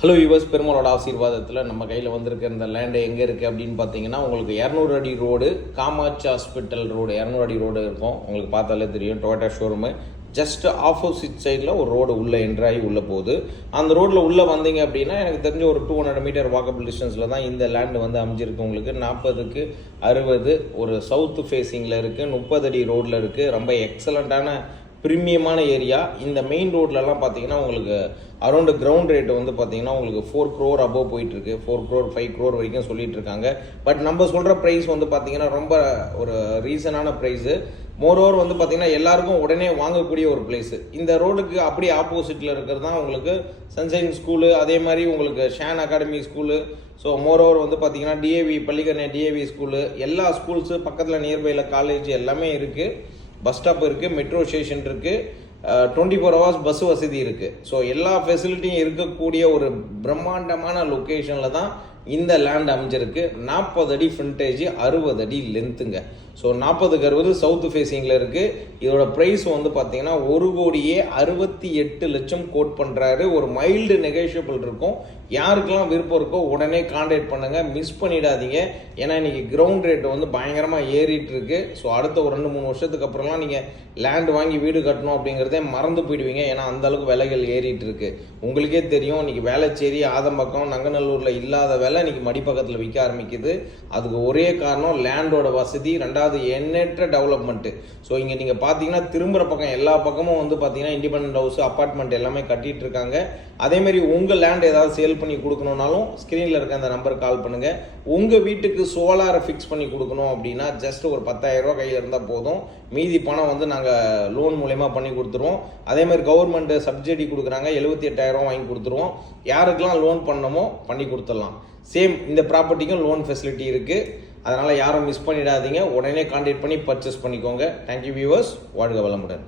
Hello yours, பெருமாளோட ஆசீர்வாதத்தில் நம்ம கையில் வந்திருக்க இந்த லேண்டு எங்கே இருக்குது அப்படின்னு பார்த்தீங்கன்னா, உங்களுக்கு 200 அடி ரோடு, காமாட்சி ஹாஸ்பிட்டல் ரோடு 200 அடி ரோடு இருக்கும். உங்களுக்கு பார்த்தாலே தெரியும், டொயோட்டா ஷோரூமு. ஜஸ்ட் ஆப்போசிட் சைடில் ஒரு ரோடு உள்ளே என்ட்ராகி உள்ளே போகுது. அந்த ரோட்டில் உள்ளே வந்தீங்க அப்படின்னா, எனக்கு தெரிஞ்ச ஒரு 200 மீட்டர் வாக்கபிள் டிஸ்டன்ஸில் தான் இந்த லேண்டு வந்து அமைஞ்சிருக்கு. உங்களுக்கு 40க்கு 60 ஒரு சவுத் ஃபேஸிங்கில் இருக்குது, 30 அடி ரோடில் இருக்குது. ரொம்ப எக்ஸலண்ட்டான ப்ரீமியமான ஏரியா. இந்த மெயின் ரோட்லலாம் பார்த்தீங்கன்னா உங்களுக்கு அரௌண்டு கிரவுண்ட் ரேட்டு வந்து பார்த்தீங்கன்னா உங்களுக்கு 4 crore அபோவ் போயிட்டுருக்கு. 4 crore 5 crore வரைக்கும் சொல்லிட்டு இருக்காங்க. பட் நம்ம சொல்கிற ப்ரைஸ் வந்து பார்த்தீங்கன்னா ரொம்ப ஒரு ரீசனான ப்ரைஸு. மோரோவர் வந்து பார்த்தீங்கன்னா எல்லாருக்கும் உடனே வாங்கக்கூடிய ஒரு பிளேஸு. இந்த ரோடுக்கு அப்படியே ஆப்போசிட்டில் இருக்கிறது தான் உங்களுக்கு சன்ஷைன் ஸ்கூலு, அதே மாதிரி உங்களுக்கு Shaan academy school. So moreover வந்து பார்த்தீங்கன்னா டிஏவி பள்ளிக்கரணை டிஏவி ஸ்கூலு, எல்லா ஸ்கூல்ஸு பக்கத்தில் நியர்பையில் காலேஜ் எல்லாமே இருக்குது. பஸ் ஸ்டாப் இருக்குது, மெட்ரோ ஸ்டேஷன் இருக்குது, 24 hours பஸ் வசதி இருக்குது. ஸோ எல்லா ஃபெசிலிட்டியும் இருக்கக்கூடிய ஒரு பிரம்மாண்டமான லொக்கேஷனில் தான் இந்த லேண்ட் அமைஞ்சிருக்கு. 40 அடி ஃப்ரண்டேஜ், 60 அடி லென்த்துங்க. ஸோ 40க்கு 60 சவுத் ஃபேஸிங்கில் இருக்குது. இதோட ப்ரைஸ் வந்து பார்த்தீங்கன்னா 1,68,00,000 கோட் பண்ணுறாரு. ஒரு மைல்டு நெகோஷியபிள் இருக்கும். யாருக்கெல்லாம் விருப்பம் இருக்கோ உடனே கான்டாக்ட் பண்ணுங்கள், மிஸ் பண்ணிடாதீங்க. ஏன்னா இன்றைக்கி கிரவுண்ட் ரேட் வந்து பயங்கரமாக ஏறிட்டு இருக்கு. ஸோ அடுத்த ஒரு 2-3 வருஷத்துக்கு அப்புறம்லாம் நீங்கள் லேண்ட் வாங்கி வீடு கட்டணும் அப்படிங்கிறதே மறந்து போயிடுவீங்க. ஏன்னா அந்தளவுக்கு விலைகள் ஏறிட்டு இருக்கு. உங்களுக்கே தெரியும், இன்றைக்கி வேளச்சேரி, ஆதம்பக்கம், நங்கநல்லூரில் இல்லாத விலை இன்னைக்கு மடிப்பக்கத்தில் விற்க ஆரம்பிக்குது. அதுக்கு ஒரே காரணம் லேண்டோட வசதி, ரெண்டாவது எண்ணற்ற டெவலப்மெண்ட்டு. ஸோ இங்கே நீங்கள் பார்த்தீங்கன்னா திரும்புகிற பக்கம் எல்லா பக்கமும் வந்து பார்த்தீங்கன்னா இண்டிபெண்டன்ட் ஹவுஸ், அப்பார்ட்மெண்ட் எல்லாமே கட்டிட்டு இருக்காங்க. அதேமாதிரி உங்கள் லேண்ட் ஏதாவது சேல் பண்ணி கொடுக்கணுன்னாலும் ஸ்க்ரீனில் இருக்க அந்த நம்பருக்கு கால் பண்ணுங்கள். உங்கள் வீட்டுக்கு சோலாரை ஃபிக்ஸ் பண்ணி கொடுக்கணும் அப்படின்னா ஜஸ்ட் ஒரு 10,000 ரூபா கையில் இருந்தால் போதும். மீதி பணம் வந்து நாங்கள் லோன் மூலயமா பண்ணி கொடுத்துருவோம். அதேமாதிரி கவர்மெண்ட் சப்சிடி கொடுக்குறாங்க, 78,000 வாங்கி கொடுத்துருவோம். யாருக்கெல்லாம் லோன் பண்ணணுமோ பண்ணி கொடுத்துடலாம். சேம் இந்த ப்ராப்பர்ட்டிக்கும் லோன் ஃபெசிலிட்டி இருக்குது. அதனால் யாரும் மிஸ் பண்ணிடாதீங்க, உடனே கான்டாக்ட் பண்ணி பர்ச்சேஸ் பண்ணிக்கோங்க. தேங்க்யூ வியூவர்ஸ், வாழ்க வளமுடன்.